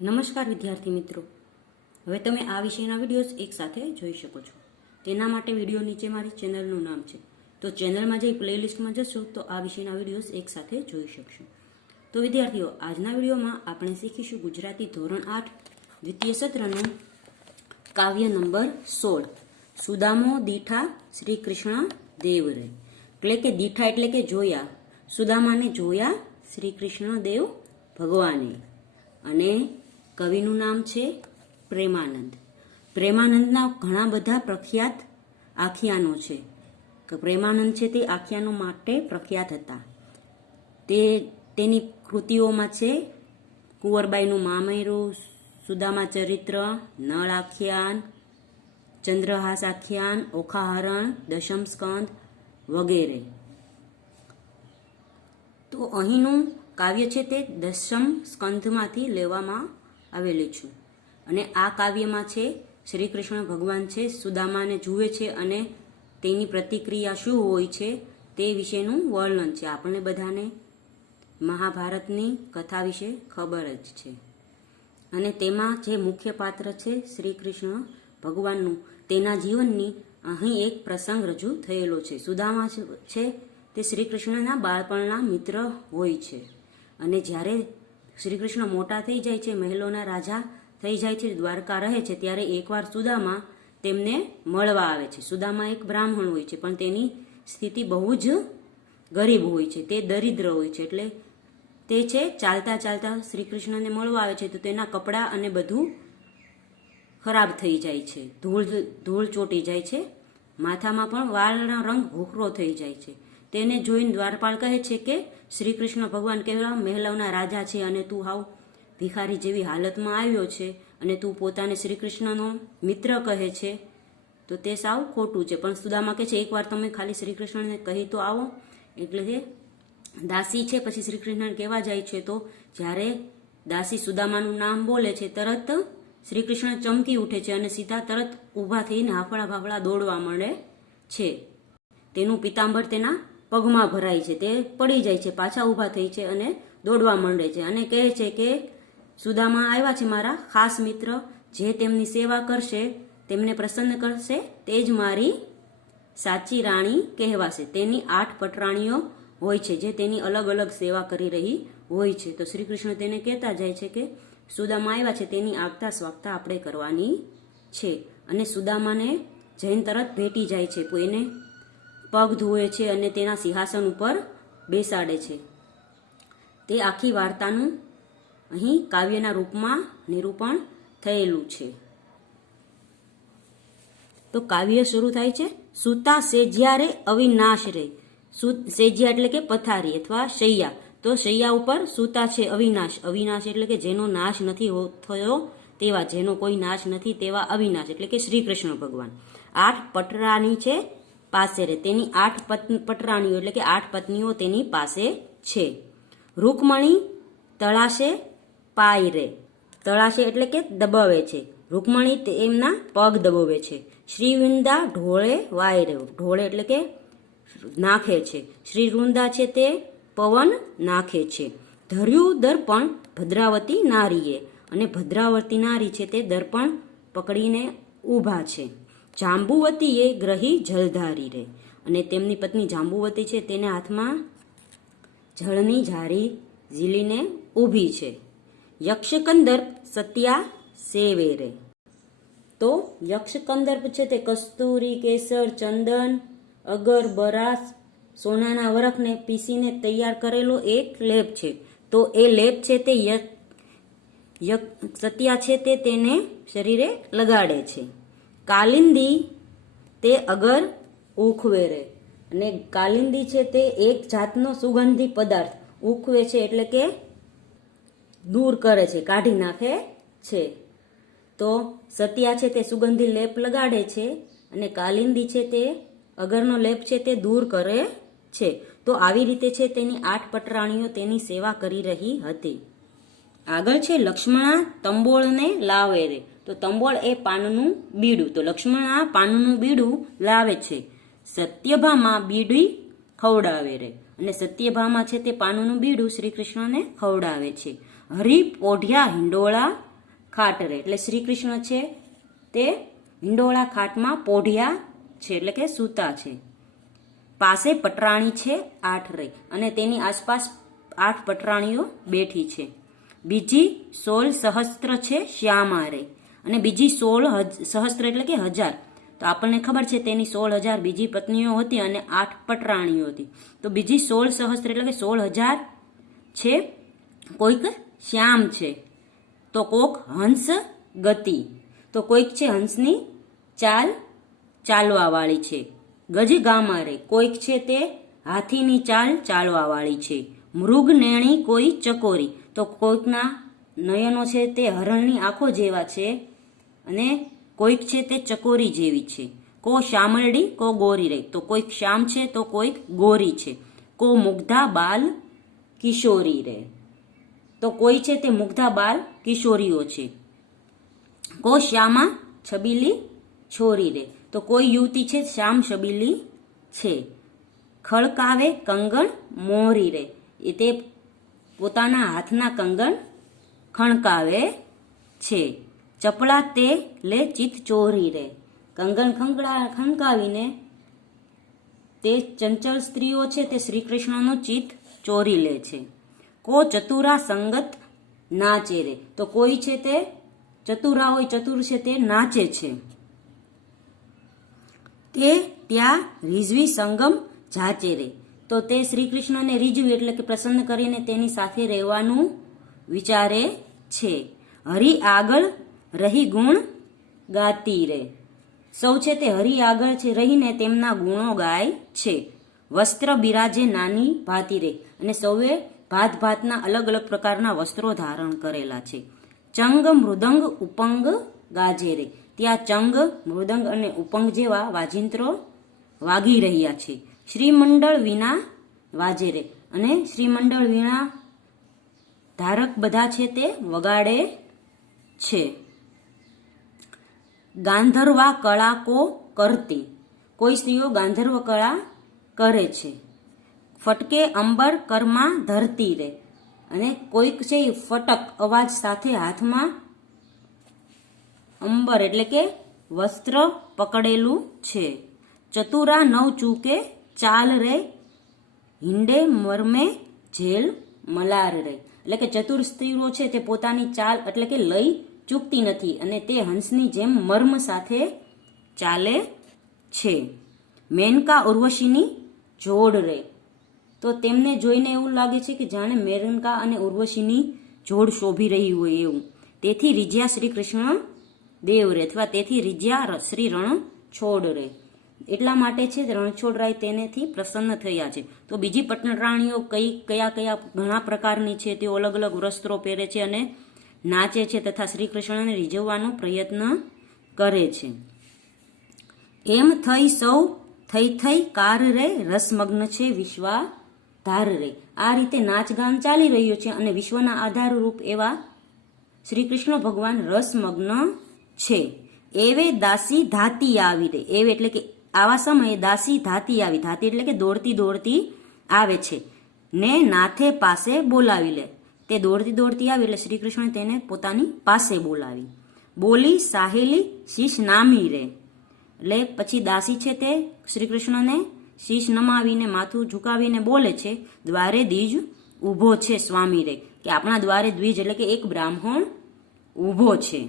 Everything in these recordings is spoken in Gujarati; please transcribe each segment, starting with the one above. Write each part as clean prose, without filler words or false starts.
નમસ્કાર વિદ્યાર્થી મિત્રો, હવે તમે આ વિષયના વિડીયોઝ એક સાથે જોઈ શકો છો. તેના માટે વિડીયો નીચે મારી ચેનલનું નામ છે, તો ચેનલમાં જઈ પ્લેલિસ્ટમાં જશો તો આ વિષયના વિડીયોઝ એક સાથે જોઈ શકશો. તો વિદ્યાર્થીઓ, આજના વિડીયોમાં આપણે શીખીશું ગુજરાતી ધોરણ 8 દ્વિતીય સત્રનું કાવ્ય નંબર 16, સુદામો દીઠા શ્રી કૃષ્ણ દેવ રે. એટલે કે દીઠા એટલે કે જોયા, સુદામાને જોયા શ્રી કૃષ્ણ દેવ ભગવાને. અને કવિનું નામ છે પ્રેમાનંદ. પ્રેમાનંદના ઘણા બધા પ્રખ્યાત આખ્યાનો છે. પ્રેમાનંદ છે તે આખ્યાનો માટે પ્રખ્યાત હતા. તેની કૃતિઓમાં છે કુંવરબાઈનું મામેરું, સુદામા ચરિત્ર, નળ આખ્યાન, ચંદ્રહાસ આખ્યાન, ઓખાહરણ, દશમ સ્કંદ વગેરે. તો અહીંનું કાવ્ય છે તે દશમ સ્કંધમાંથી લેવામાં આવેલી છે. અને આ કાવ્યમાં છે શ્રી કૃષ્ણ ભગવાન છે સુદામાને જુએ છે અને તેની પ્રતિક્રિયા શું હોય છે તે વિશેનું વર્ણન છે. આપણને બધાને મહાભારતની કથા વિશે ખબર જ છે. અને તેમાં જે મુખ્ય પાત્ર છે શ્રી કૃષ્ણ ભગવાનનું, તેના જીવનની અહીં એક પ્રસંગ રજૂ થયેલો છે. સુદામા છે તે શ્રી કૃષ્ણના બાળપણના મિત્ર હોય છે. અને જ્યારે શ્રી કૃષ્ણ મોટા થઈ જાય છે, મહેલોના રાજા થઈ જાય છે, દ્વારકા રહે છે, ત્યારે એકવાર સુદામા તેમને મળવા આવે છે. સુદામા એક બ્રાહ્મણ હોય છે, પણ તેની સ્થિતિ બહુ જ ગરીબ હોય છે, તે દરિદ્ર હોય છે. એટલે તે છે ચાલતા ચાલતા શ્રી કૃષ્ણને મળવા આવે છે તો તેના કપડાં અને બધું ખરાબ થઈ જાય છે, ધૂળ ચોટી જાય છે, માથામાં પણ વાળનો રંગ ભૂખરો થઈ જાય છે. તેને જોઈને દ્વારપાળ કહે છે કે શ્રી કૃષ્ણ ભગવાન કેવા મહેલવના રાજા છે અને તું હાવ ભિખારી જેવી હાલતમાં આવ્યો છે અને તું પોતાને શ્રી કૃષ્ણનો મિત્ર કહે છે, તો તે સાવ ખોટું છે. પણ સુદામા કહે છે એકવાર તમે ખાલી શ્રી કૃષ્ણને કહી તો આવો. એટલે તે દાસી છે પછી શ્રી કૃષ્ણને કહેવા જાય છે. તો જ્યારે દાસી સુદામાનું નામ બોલે છે તરત શ્રી કૃષ્ણ ચમકી ઉઠે છે અને સીધા તરત ઊભા થઈને હાફળા ભાફળા દોડવા મળે છે. તેનું પિતાંબર તેના પગમાં ભરાય છે, તે પડી જાય છે, પાછા ઊભા થઈ છે અને દોડવા માંડે છે અને કહે છે કે સુદામા આવ્યા છે મારા ખાસ મિત્ર, જે તેમની સેવા કરશે, તેમને પ્રસન્ન કરશે, તે જ મારી સાચી રાણી કહેવાશે. તેની 8 પટરાણીઓ હોય છે જે તેની અલગ અલગ સેવા કરી રહી હોય છે. તો શ્રી કૃષ્ણ તેને કહેતા જાય છે કે સુદામા આવ્યા છે તેની આગતા સ્વાગતા આપણે કરવાની છે. અને સુદામાને જૈન તરત ભેટી જાય છે, એને પગ ધોવે છે અને તેના સિંહાસન ઉપર બેસાડે છે. તે આખી વાર્તાનું અહીં કાવ્યના રૂપમાં નિરૂપણ થયેલું છે. તો કાવ્ય શરૂ થાય છે સૂતા સેજ્યા રે અવિનાશ રે. સેજ્યા એટલે કે પથારી અથવા શૈયા. તો શૈયા ઉપર સૂતા છે અવિનાશ. અવિનાશ એટલે કે જેનો નાશ નથી થયો તેવા, જેનો કોઈ નાશ નથી તેવા અવિનાશ એટલે કે શ્રી કૃષ્ણ ભગવાન. 8 પટરાની છે પાસે રે. તેની 8 પટરાણીઓ એટલે કે 8 પત્નીઓ તેની પાસે છે. રૂકમણી તળાશે પાય રે. તળાશે એટલે કે દબાવે છે. રૂકમણી તેમના પગ દબાવે છે. શ્રીવૃંદા ઢોળે વાય રે. ઢોળે એટલે કે નાખે છે. શ્રી વૃંદા છે તે પવન નાખે છે. ધર્યું દર્પણ ભદ્રાવતી નારીએ. અને ભદ્રાવતી નારી છે તે દર્પણ પકડીને ઊભા છે. જાંબુવતીએ ગ્રહી જલધારી રે. અને તેમની પત્ની જાંબુવતી છે તેને હાથમાં જળની ઝારી ઝીલીને ઊભી છે. યક્ષકંદર્પ સત્યા સેવે રે. તો યક્ષકંદર્પ છે તે કસ્તુરી, કેસર, ચંદન, અગર, બરાસ, સોનાના વરખને પીસીને તૈયાર કરેલો એક લેપ છે. તો એ લેપ છે તે સત્યા છે તે તેને શરીરે લગાડે છે. કાલિંદી તે અગર ઉખવે રે. અને કાલિંદી છે તે એક જાતનો સુગંધી પદાર્થ ઉખવે છે એટલે કે દૂર કરે છે, કાઢી નાખે છે. તો સત્યા છે તે સુગંધી લેપ લગાડે છે અને કાલિંદી છે તે અગરનો લેપ છે તે દૂર કરે છે. તો આવી રીતે છે તેની 8 પટરાણીઓ તેની સેવા કરી રહી હતી. આગળ છે લક્ષ્મણા તંબોળને લાવે રે. તો તંબોળ એ પાનનું બીડું. તો લક્ષ્મણા પાનનું બીડું લાવે છે. સત્યભામા બીડી ખવડાવે રે. અને સત્યભામા છે તે પાનનું બીડું શ્રી કૃષ્ણને ખવડાવે છે. હરિ પોઢિયા હિંડોળા ખાટ રે, એટલે શ્રી કૃષ્ણ છે તે હિંડોળા ખાટમાં પોઢિયા છે, એટલે કે સૂતા છે. પાસે પટરાણી છે 8 રે, અને તેની આસપાસ 8 પટરાણીઓ બેઠી છે. બીજી 16 સહસ્ત્ર છે શ્યામા રે, અને બીજી 16 સહસ્ત્ર એટલે કે 1000. તો આપણને ખબર છે તેની 16,000 બીજી પત્નીઓ હતી અને 8 પટરાણીઓ હતી. તો બીજી 16 સહસ્ત્ર એટલે કે 16,000 છે. કોઈક શ્યામ છે, તો કોક હંસ ગતિ, તો કોઈક છે હંસની ચાલ ચાલવા વાળી છે. ગજ ગામા રે, કોઈક છે તે હાથીની ચાલ ચાલવા વાળી છે. મૃગ નેણી કોઈ ચકોરી, તો કોઈકના નયનો છે તે હરણની આંખો જેવા છે અને કોઈક છે તે ચકોરી જેવી છે. કો શ્યામલડી કો ગોરી રે, તો કોઈક શ્યામ છે તો કોઈક ગોરી છે. કો મુગ્ધા બાલ કિશોરી રે, તો કોઈ છે તે મુગ્ધા બાલ કિશોરીઓ છે. કો શ્યામા છબીલી છોરી રે, તો કોઈ યુવતી છે શ્યામ છબીલી છે. ખડકાવે કંગણ મોરી રે, એ તે પોતાના હાથના કંગણ ખણકાવે છે. ચપળા તે લે ચિત ચોરી રે, કંગણ ખણકાવીને તે ચંચળ સ્ત્રીઓ છે તે શ્રી કૃષ્ણનું ચિત્ત ચોરી લે છે. કો ચતુરા સંગત નાચે રે, તો કોઈ છે તે ચતુરા હોય, ચતુર છે તે નાચે છે. તે ત્યાં રીઝવી સંગમ જાચે રે, તો તે શ્રી કૃષ્ણને રીઝવી એટલે કે પ્રસન્ન કરીને તેની સાથે રહેવાનું વિચારે છે. હરિ આગળ રહી ગુણ ગાતી રે, સૌ છે તે હરિ આગળ છે રહીને તેમના ગુણો ગાય છે. વસ્ત્ર બિરાજે નાની ભાતી રે, અને સૌએ ભાત ભાતના અલગ અલગ પ્રકારના વસ્ત્રો ધારણ કરેલા છે. ચંગ મૃદંગ ઉપંગ ગાજે રે, ત્યાં ચંગ મૃદંગ અને ઉપંગ જેવા વાજિંત્રો વાગી રહ્યા છે. શ્રીમંડળ વીણા વાજે રે, અને શ્રીમંડળ વીણા ધારક બધા છે તે વગાડે છે. ગાંધર્વા કળા કો કરતી, કોઈ સ્ત્રીઓ ગાંધર્વ કળા કરે છે. ફટકે અંબર કરમાં ધરતી રે, અને કોઈક છે ફટક અવાજ સાથે હાથમાં અંબર એટલે કે વસ્ત્ર પકડેલું છે. ચતુરા નવ ચૂકે ચાલ રે, હિંડે મરમે જેલ મલાર રે, એટલે કે ચતુર સ્ત્રીઓ છે તે પોતાની ચાલ એટલે કે લઈ ચૂકતી નથી અને તે હંસની જેમ મર્મ સાથે ચાલે છે. મેનકા ઉર્વશીની જોડ રે, તો તેમને જોઈને એવું લાગે છે કે જાણે મેનકા અને ઉર્વશીની જોડ શોભી રહી હોય એવું. તેથી રીઝ્યા શ્રી કૃષ્ણ દેવ રે, અથવા તેથી રીઝ્યા શ્રી રણછોડ રે, એટલા માટે છે રણછોડરાય તેનેથી પ્રસન્ન થયા છે. તો બીજી પટરાણીઓ કયા કયા ઘણા પ્રકારની છે તેઓ અલગ અલગ વસ્ત્રો પહેરે છે અને નાચે છે તથા શ્રી કૃષ્ણને રીઝવવાનો પ્રયત્ન કરે છે. એમ થઈ સૌ થઈ કાર રે, રસમગ્ન છે વિશ્વા ધાર રે, આ રીતે નાચગાન ચાલી રહ્યું છે અને વિશ્વના આધાર રૂપ એવા શ્રી કૃષ્ણ ભગવાન રસમગ્ન છે. એવે દાસી ધાતી આવી રે, એવે એટલે કે આવા સમયે દાસી ધાતી આવી, ધાતી એટલે કે દોડતી દોડતી આવે છે ને નાથે પાસે બોલાવી લે, તે દોડતી દોડતી આવી એટલે શ્રી કૃષ્ણ તેને પોતાની પાસે બોલાવી. બોલી સાહેલી શીશ નામી રે, એટલે પછી દાસી છે તે શ્રી કૃષ્ણને શીશ નમાવીને માથું ઝુકાવીને બોલે છે, દ્વારે દ્વિજ ઊભો છે સ્વામી રે, કે આપણા દ્વારે દ્વિજ એટલે કે એક બ્રાહ્મણ ઊભો છે.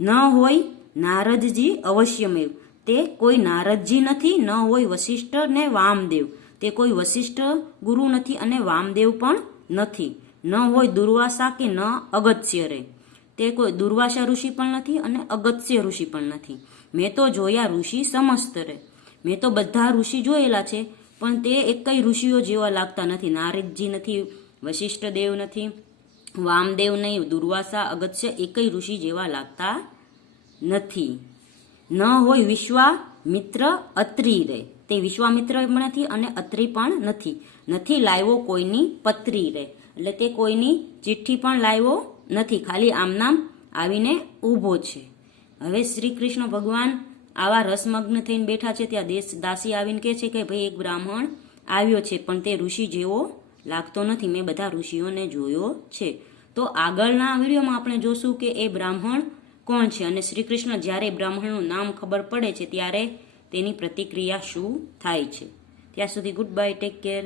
ન હોય નારદજી અવશ્યમેવ, તે કોઈ નારદજી નથી, ન હોય વશિષ્ઠ ને વામદેવ, તે કોઈ વશિષ્ઠ ગુરુ નથી અને વામદેવ પણ નથી. ન હોય દુર્વાસા કે ન અગત્ય રે, તે કોઈ દુર્વાસા ઋષિ પણ નથી અને અગત્ય ઋષિ પણ નથી. મેં તો જોયા ઋષિ સમસ્ત રે, મેં તો બધા ઋષિ જોયેલા છે પણ તે એક કઈ ઋષિઓ જેવા લાગતા નથી. નારદજી નથી, વશિષ્ઠ દેવ નથી, વામદેવ નહીં, દુર્વાસા અગત્ય એકય ઋષિ જેવા લાગતા નથી. ન હોય વિશ્વામિત્ર અત્રી રે, તે વિશ્વામિત્ર પણ નથી અને અત્રી પણ નથી. નથી લાવ્યો કોઈની પત્રી રે, એટલે તે કોઈની ચિઠ્ઠી પણ લાવ્યો નથી, ખાલી આમનામ આવીને ઊભો છે. હવે શ્રી કૃષ્ણ ભગવાન આવા રસમગ્ન થઈને બેઠા છે ત્યાં દાસી આવીને કહે છે કે ભાઈ એક બ્રાહ્મણ આવ્યો છે પણ તે ઋષિ જેવો લાગતો નથી, મેં બધા ઋષિઓને જોયો છે. તો તો આગળના વિડીયોમાં આપણે જોશું કે એ બ્રાહ્મણ કોણ છે અને શ્રી કૃષ્ણ જ્યારે બ્રાહ્મણનું નામ ખબર પડે છે ત્યારે તેની પ્રતિક્રિયા શું થાય છે. ત્યાં સુધી ગુડ બાય, ટેક કેર.